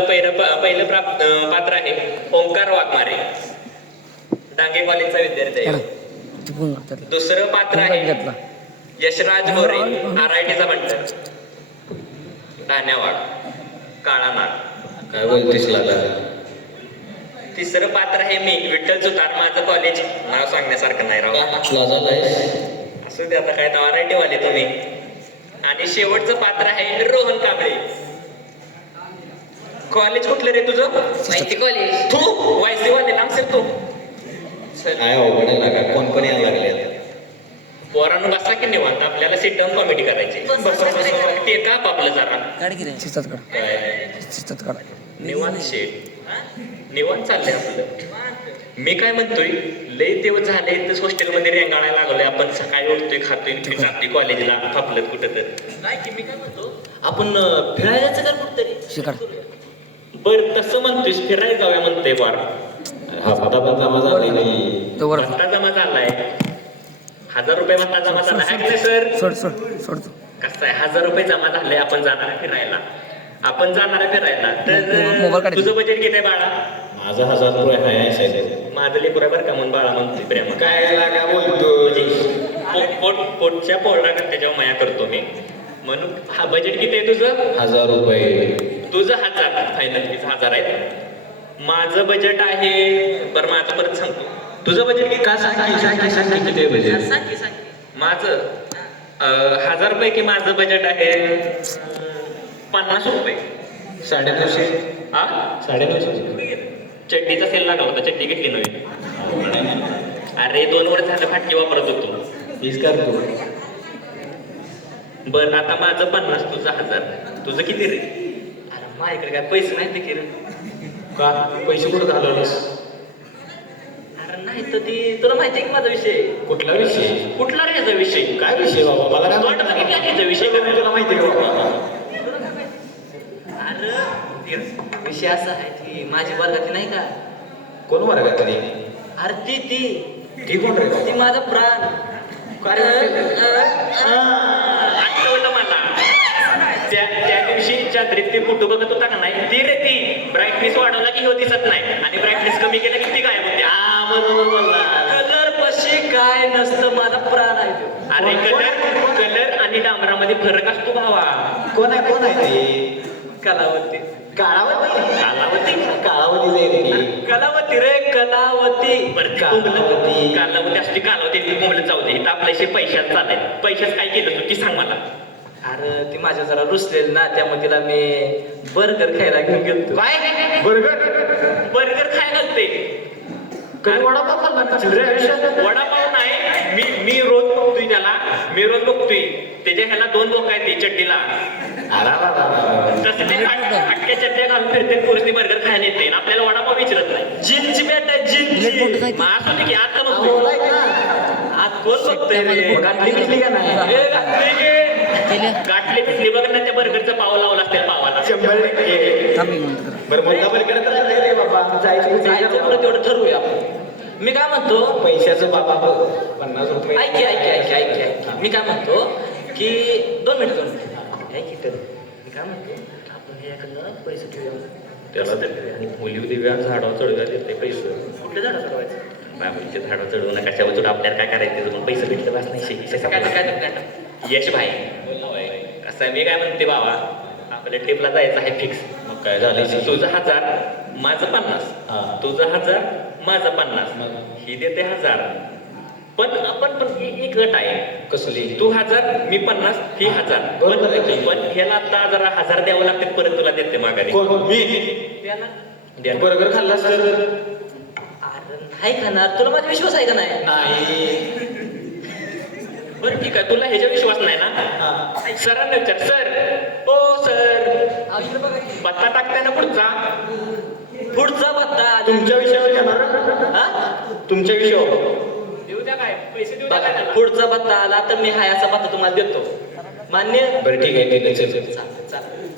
पहिलं पात्र आहे ओंकार वाघमारे, डांगे कॉलेजचा विद्यार्थी आहे. दुसरं पात्र आहे यशराज मोरे, RITचा बंटर, धान्यावाड, काळा नाग. काय बोलतेस लाला? तिसरं पात्र आहे मी विठ्ठल सुतार, माझं कॉलेज नाव सांगण्यासारखं नाही राव. असू दे आता, काय नाव RIT वाले तुम्ही. आणि शेवटचं पात्र आहे रोहन कांबळे. कॉलेज कुठलं रे तुझं? माहिती कॉलेज. तू YC वाले लांबसेल तू. काय अवघड आहे लागा, कोण कोण यायला लागले? पोरांनो बसा की निवांत, आपल्याला सिट डाऊन कॉमेडी करायची. ते का आपलं जरा काय निवांत शेट निवांत चाललंय आपलं. मी काय म्हणतोय, लय दिवस झाले तर हॉस्टेलमध्ये रेंगाळायला लागलोय आपण. सकाळी उठतोय, खातोय, जातोय कॉलेजला, थापलत कुठं तर. काय की मी काय म्हणतो, आपण फिरायला जायचं का कुठतरी? बर तसं म्हणतोय, फिरायला जाऊया म्हणतोय बार. हप्ता पण जमा झाली नाही. भत्ता जमा झालाय, 1000 रुपये भत्ता जमा झाला आहे सर. कसं आहे, 1000 रुपये जमा झाले. आपण जाणार आहे फिरायला, आपण जाणार आहे फिरायला. तर तुझं बजेट किती आहे बाळा? माझा 1000 रुपये आहे साहेब. माझं लेकरा बरं का म्हणून बाळा म्हणतोय प्रेम. काय लागा बोलतो? पोटच्या पोळा त्याच्यावर माया करतो मी म्हणून. हा बजेट किती आहे तुझं? 1000 रुपये. तुझं 1000 फायनल, 1000 आहे. माझं बजेट आहे, बरं माझं परत सांगतो. तुझं बजेट किती? का सांग किती बजेट? माझं 1000 पैकी माझं बजेट आहे 50 रुपये. 950. हा 950. चड्डीचा सेल लागला होता, चड्डी घेतली नव्हे. अरे 2 वर्ष झालं फाटकी वापरत होतो. हीच करतो. बरं आता माझं 50, तुझं 1000. तुझं किती रे? अरे माझ्याकडे काय पैसे नाही ते किरण. का पैसे कुठं घालवलंस? अरे नाही तर ती तुला माहिती आहे की माझा विषय. कुठला विषय? कुठला रे याचा विषय? काय विषय बाबा? मला काय तोंड बघितलं की याचा विषय काय? तुला माहिती आहे का बाबा? अरे विषय असा आहे की माझी वर्गाची नाही का, कोण वर्गात तरी? अरे ती ती कोण रे? ती माझा प्राण. आठवलं मला. त्या दिवशी चादरीत ते फोटो बघत होता का नाही, ती रे ती. ब्राईटनेस वाढवला की हो दिसत नाही, आणि ब्राईटनेस कमी केला की ती गायब होते. बरोबर बोलला. कलर पशी काय नसतं, माझा प्राण आहे तो. अरे कलर आणि डांबरामध्ये फरक असतो भावा. कोण आहे ती? कलावती. कालावती कलावती रे कलावती. कालावती असते, कालावती बोंबलत जाऊ दे. इथं आपल्याशी पैशात चालेल. पैशाच काय केलं तू ती सांग मला. अरे ती माझ्या जरा रुसलेली ना, त्यामुळे तिला मी बर्गर खायला घेऊन गेलो. काय बर्गर खायला लागते? वडापाव खाल्ला ना? वडापाव नाही, मी रोज बघतोय त्याला. मी रोज बघतोय त्याच्या ह्याला 2 बोक आहेत ते चड्डीला. तसं ते अख्ख्या चड्ड्या घालून फिरते, पुरुषनी बर्गर खायला येते. आपल्याला वडापाव विचारत नाही. जिनची बॅट आहे, जिनची. मग असू दे की आता बघतोय. आज कोण बघतोय रे? गाठली बिठली का नाही? गाठली पिटली बघ ना, त्या बर्गरचा पाव लावला असते पावाला. 100%. बरं मुद्दा बर्गर तर रे बाबा. जायचं पुढे तेवढं ठरवूया आपण. मी काय म्हणतो, पैशाचं बाबा 50 रुपये. ऐक. मी काय म्हणतो की 2 मिनिट मी काय म्हणतो, आपण याकडनं पैसे ठेवूया. त्याला आणि मुली देव्या झाडावर चढव्या देते पैसे. कुठल्या झाडा चढवायचं? बाबूच्या झाडावर चढवू नका. कशावर चढ, आपल्याला काय करायचं पण पैसे भेटले बस नाही. यश भाई कसं आहे, मी काय म्हणते बाबा, आपल्या ट्रिपला जायचं आहे फिक्स. मग काय झालं? तुझं 1000 माझं 50. तुझं 1000 माझं 50. ही देते 1000. पण एक गट आहे. कसली? तू 1000 मी 50 ही 1000. पण ह्याला आता जरा 1000 द्यावं लागते, परत तुला देते माघारी. त्याला बर्गर खाल्लास तर? अरे नाही खाणार. तुला माझा विश्वास आहे का नाही? बरं ठीक आहे, तुला ह्याच्या विश्वास नाही ना? सरांना विचार. सर ओ सर, पत्ता टाकताय ना पुढचा पत्ता तुमच्या विषयावर घेणार? तुमच्या विषयावर देऊ द्या, काय पैसे देऊ द्या काय त्याला? पुढचा पत्ता आला तर मी हाय असा पत्ता तुम्हाला देतो. मान्य? बरं ठीक आहे. चालेल.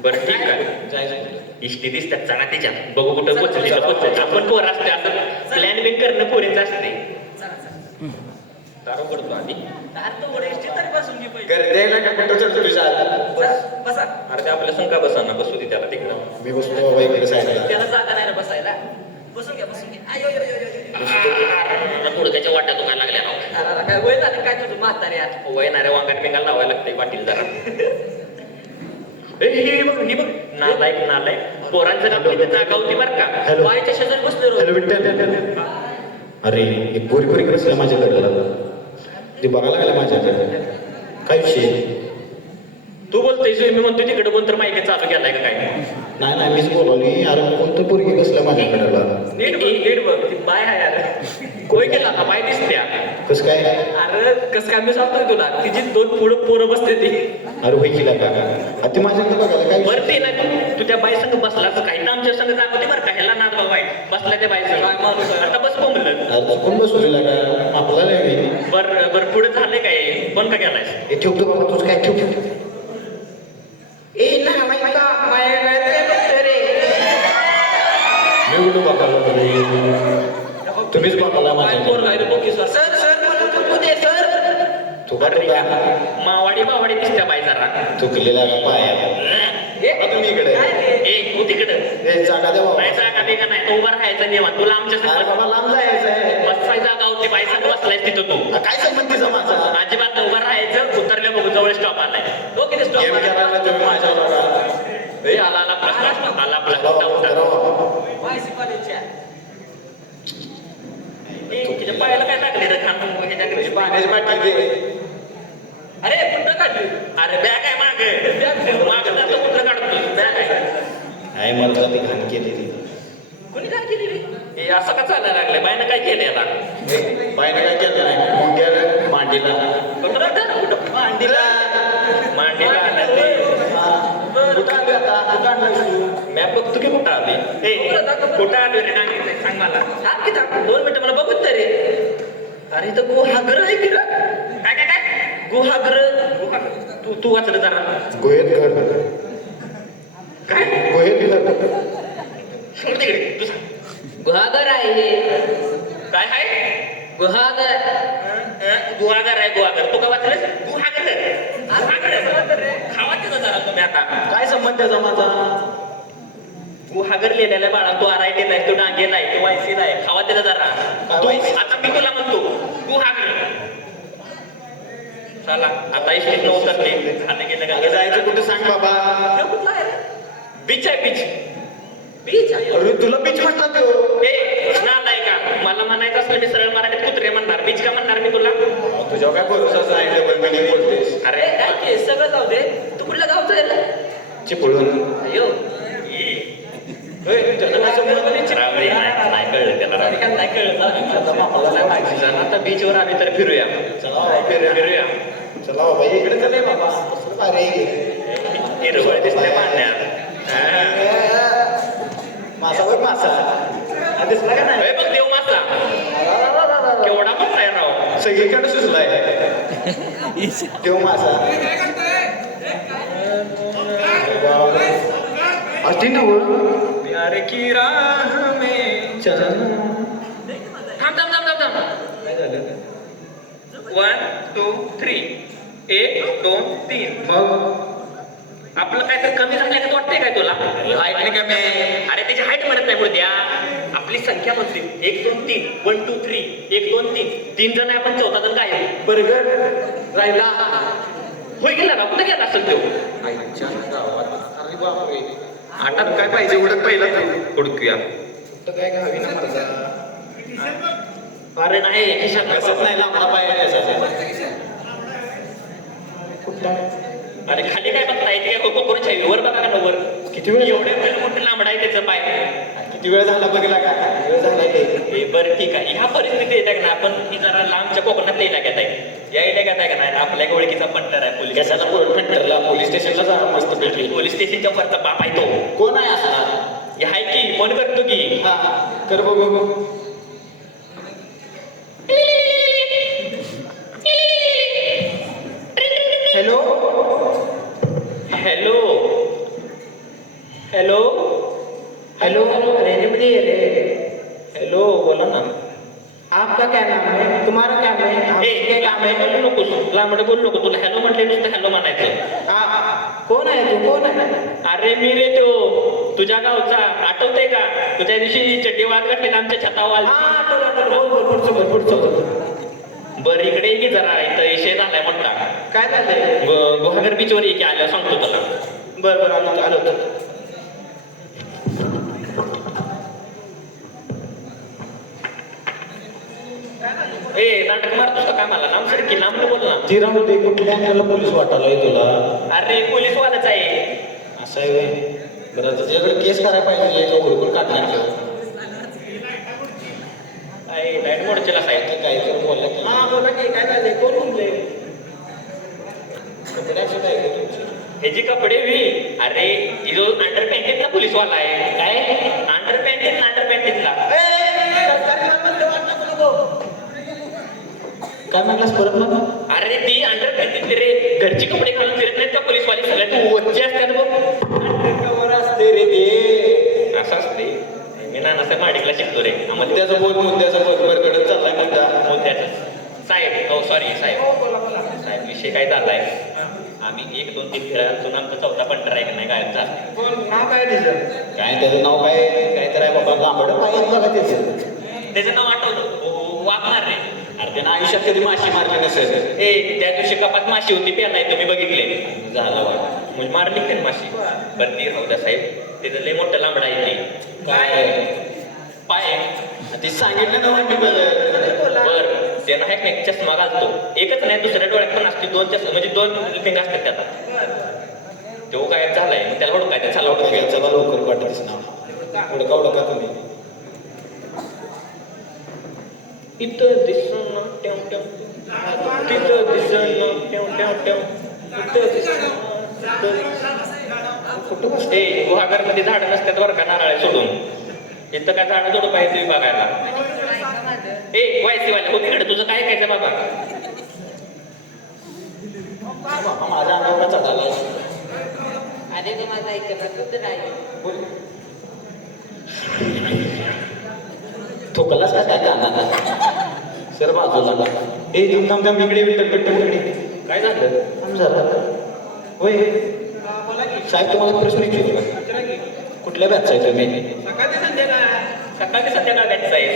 बरं ठीक आहे. इष्टी दिसतात चढा त्याच्यात, बघू कुठं पोचली. आपण पोर असते, असं प्लॅन बिन करणं पोरींचं असते. तारो पडतो आधी. गर्दी आहे ना का? कुठं चढतो विचार? बसा. अरे ते आपल्या संका बसा ना, बसू दे त्याला तिकडं. मी बसतो बाबा इकडे साईडला. त्याला जागा नाही ना बसायला. बसून घ्या बसून घ्या. आयो, आयो, आयो, आयो. गुडघ्याच्या वाट्या दुखायला लागल्या राव. अरे, काय वय झालं काय तुझं म्हातारे यार. वयणाऱ्या वांगात पिंगाला लावायला लागते वाटील जरा. हे बघ नालायक पोरांचं काम इथे जागा होती बरं का. हॅलो बाईच्या शेजारी बसलो रो. हॅलो विठ्ठल. अरे एक पोरी पोरी बसल्या माझ्याकडे. ते बघायला लागला माझ्याकडे. काय विषय? तू बोलतोय मी म्हणतोय तिकडे कोण तर माहिती चालू केलाय का काय? नाही मीच बोलवली. अरे कोणतं पोरगी बसल्या माझ्याकडे. नीट बघ ती बाय आहे यार. कोय केला का बाय दिसत्या. कसं काय? अरे कसं काय मी सांगतोय तुला तिची 2 पुढं पोरं बसते ती. अरे होय केला का? ते माझ्याकडे बघायला काय बरं ते ना तू त्या बाई संग बसलाच काही ना आमच्या संग जागवते बरं का. ह्याला नाद बाबा बसला त्या बाई संग. आता बस म्हणलं कोण बसवलेला का? आपला नाही. बरं पुढे झाले काय कोण का गेलाय? हे ठेवतो बाबा तुझं काय ठेव. ए ना माहिती का माझ्या गळ्यात बघतोय रे. मी कुठं बघायला? तुम्हीच बघायला काय माझ्या. पोरगा आहे रे बघ की सर. सर मला तू दे सर. तू का मावाडी दिसत्या बाई जरा. चुकलेला का पाया? तुम्ही इकडे तू तिकडं जागा द्या बाबा. नाही जागा दे का नाही. तो उभा राहायचा नियम तुला आमच्या अरे संग बाबा लांब जायचं आहे. बसाय जागा होती बाई संग बसलाय तिथं तू. काय संबंध तिचा माझा? अजिबात उभं राहायचं. उतरल्या बघू जवळ स्टॉप आलाय. तो किती स्टॉप गेम करायला तुम्ही माझ्या बघा. आला तिच्या पायाला काय टाकले रे खान ह्याच्याकडे पाण्याची बाटली दे. अरे कुठं काढली? अरे बॅग आहे माग जातो कुठं काढतो बॅग आहे. काय मला ती घाण केलेली. कोणी काय केली रे? हे असं का चालायला लागलंय? बायनं काय केलंय आता? बाईने काय केलं नाही? मुंग्या मांडीला. कुठं कुठं मांडीला मांडीला कुठं आली आता? कुठं आणलं? मॅप बघतो की कुठं आली? कुठं आलो रे? नाही सांग मला. सांग की 2 मिनिटं मला बघत तरी. अरे तर गुहागर आहे की रे? काय गुहागर तू वाचलं जरा. गोहेत घर. काय गोहेत घर. सांग तिकडे तू सांग. गुहागर आहे हे. काय आहे? गुहागर. गुहागर आहे गुहागर. तू का वाचलंस? गुहागर खावा तिथं जरा तुम्ही आता. काय संबंध त्याचा माझा? गुहागर लिहिलेला बाळा. तो आरायटी नाही, तो डांगे नाही, तो वायसी नाही. खावा तिथं जरा. आता मी तुला म्हणतो गुहागर. चला आता इष्टीत उतरले. झालं गेलं का? जायचं कुठं सांग बाबा. कुठला आहे रे? बीच आहे बीच. बीच आहे. अरे तुला बीच म्हटला तो. नाही का मला म्हणायचं असलं मी सरळ मराठीत कुत्रे म्हणणार. बीच का म्हणणार मी तुला? तुझ्या काय भरोसा सांगितलं पण मी बोलतेस. अरे काय की सगळं जाऊ दे. तू कुठल्या गावचं आहे रे? चिपळूण. अयो नाही कळलं त्याला. नाही कळलं. आता बीचवर आम्ही तर फिरूया. फिरूया. चला बाबा इकडे चले बाबा. अरे हिरवळ दिसते पाण्यात. मासा बघ मासा. दिसला का नाही? बघ देव मासा केवढा मासा आहे राव. सगळीकडे सुचलाय देव मासा. अशी ना प्यार की राह में चल. थांब 1 2 3 1 2 3 मग आपलं काय तर कमी झालं का वाटतंय काय तुला? हाईट कमी आहे. अरे त्याची हाईट म्हणत नाही द्या. आपली संख्या म्हणते 1 2 3 1 2 3 1 2 3 3 जण आहे आपण 4था जण काय आहे? बर्गर राहिला. होय गेला ना कुठे गेला असेल तो? अरे बापरे. आटात काय पाहिजे उडत पहिला हुडकूया. काय घावी ना माझा. अरे नाही खिशात कसंच नाही लांबला पाहिजे त्याचा. अरे खाली काय बघता येते काय कोकरूच आहे वर बघा ना वर. किती वेळ एवढे मोठे लांबडा आहे त्याचं पाय. किती वेळ झाला बघला का? वेळ झाला. बरं ठीक आहे. ह्या परिस्थिती येतात ना आपण ही जरा लांबच्या कोकणात येईल घेत आहे. या इल्या घेत आहे का नाही आपल्या ओळखीचा पंटर आहे पोलीस. कशाला पंटरला? पोलीस स्टेशनला जा मस्त भेटली. पोलीस स्टेशनच्या वरचा बाप आहे तो. कोण आहे असा? हे आहे की फोन करतो की. हा कर बघू. हॅलो हॅलो हॅलो हेलो रेंजमध्ये ये रे. हॅलो बोला ना. आपका क्या नाम है? तुम्हारा क्या नाम है? हे काम आहे बोलू नको. लांबडे बोलू नको. तुला हॅलो म्हटले नुसतं हॅलो म्हणायचं. कौन है तू? कौन है? अरे मी रे तो तुझ्या गावचा आठवतंय का तू त्या दिवशी चड्डी वाद घातली आमच्या छतावर बर इकडे ये की जरा इथं विषय झालाय मोठा. काय झालंय? गुहागर बीचवर ये की आलं सांगतो तुला. बरं आलो ए नाटक मारतोस का कामाला नाम सर की नाम बोल ना. ती राहू दे, कुठल्या अंगाला पोलीस वाटायला तुला? अरे पोलीस वालाच आहे. असं आहे व्हय. बरं त्याच्याकडे केस करायला पाहिजे, याचा हुडकून काढणार लाईट मोडचेला साहेब. काय तर बोलला की हा बोला की काय झालंय? कोण म्हणले? हे जी कपडे वी अरे जो अंडर पॅन्टीतला पोलीस वाला आहे. काय अंडर पॅन्टीतला काय म्हटलास परत मग? अरे ती अंडर पॅन्टीतली रे, घरची कपडे घालून फिरत नाहीत का पोलीसवाली सगळ्यात वच्चे असतात बघ. असते रे ते. असं असते. मी नानासाहेब माडिकला शिकतो रे. आम्हाला मुद्द्याचा बोध बरकडत चाललाय मुद्दा. मुद्द्याचं साहेब हो सॉरी साहेब विषय काय चाललाय. आम्ही 1 2 3 फिरायला आमचा चौथा पंटर आहे की नाही गायब झाला. नाव काय त्याचं? काय त्याचं नाव काय तर आहे बाबा, लांबड पाहिजे बघा त्याचं. त्याचं नाव आठवलं वागणार रे. अरे त्यानं आयुष्यात कधी माशी मारली नसेल. ए त्या दिवशी कपात माशी होती प्या नाही तुम्ही बघितले. झाला वाट म्हणजे मारली का माशी. बरं ती राहू द्या साहेब. त्याचं लय मोठं लांबडा आहे ते. काय पाय ती सांगितलं ना मी बर ते नाही का एक चष्मा घालतो. एकच नाही दुसऱ्या डोळ्यात पण असते 2 चष्मा म्हणजे 2 फिंग असतात त्यात. तो गायब झालाय मग त्याला हुडकायचं चला हुडकायचं. चला लवकर पाठवतेस नाव. उडका तुम्ही. इथं दिसून टेव टेव तिथं दिसून टेव टेव टेव इथं दिसून कुठं बसते. गुहागर मध्ये झाड नसतात वर का नारळ सोडून. इथं काय झाड जोड पाहिजे तुम्ही बघायला. ए वायसी वाले हो तिकडे तुझं काय ऐकायचं बाबा. माझ्या अंगावर चढाला. अरे तो माझा ऐकत तर नाही. थोकलाच का काय कानाला? सर बाजूला. ए थांब इकडे इकडे. काय झालं. थांब जरा. होय साहेब तुम्हाला प्रश्न विचारतो का? कुठल्या बॅचचा आहे तुम्ही? सकाळी संध्याकाळ बॅच आहे.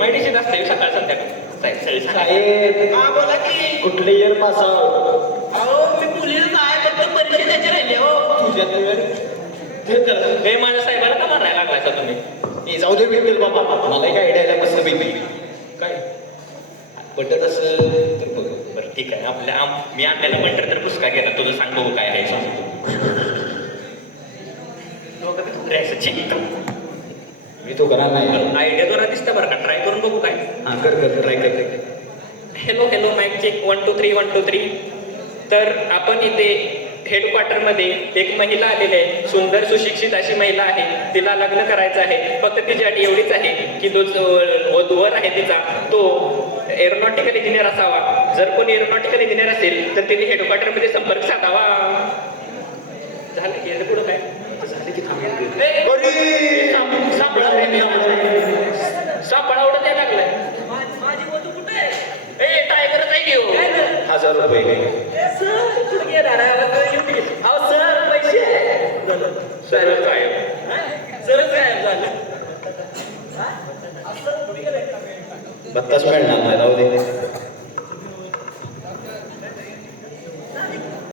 MIDC असते सकाळ संध्याकाळ साहेब हा बोला की. कुठले इयर पास आहोत? अहो मी पोलीस नाही फक्त परीक्षेचे राहिले हो. हे माझ्या साहेबाला का मारायला लागलायचा तुम्ही. ए जाऊ दे भेटेल बाबा, मला काय आयडिया आला मस्त पैकी. काय पटत असेल तर बघ. बरं ठीक आहे आपल्या मी आपल्याला म्हणतर तर पुस्तका घेणार. तुझं सांग बघू काय आहे सांगतो. मी तो करणार नाही. आयडिया जरा दिसतं बरं का. ट्राय करून बघू काय. हां कर ट्राय कर. Hello mic check 1 2 3 1 2 3. तर आपण इथे हेडक्वार्टरमध्ये एक महिला आलेली आहे. सुंदर सुशिक्षित अशी महिला आहे. तिला लग्न करायचं आहे. फक्त तिची अट एवढीच आहे की जो वधूवर आहे तिचा तो एरोनॉटिकल इंजिनियर असावा. जर कोणी एरोनॉटिकल इंजिनियर असेल तर तिने हेडक्वार्टरमध्ये संपर्क साधावा. झालं की पुढं काय झाले की थांबेल. सापळा उडत यायला लागलाय. माझी वधू कुठे आहे? ए टायगर नाही घेऊ. 1000 रुपये. सर पैसे सरळ काय सरच गायब झालं. बत्ताच मिळणार नाही.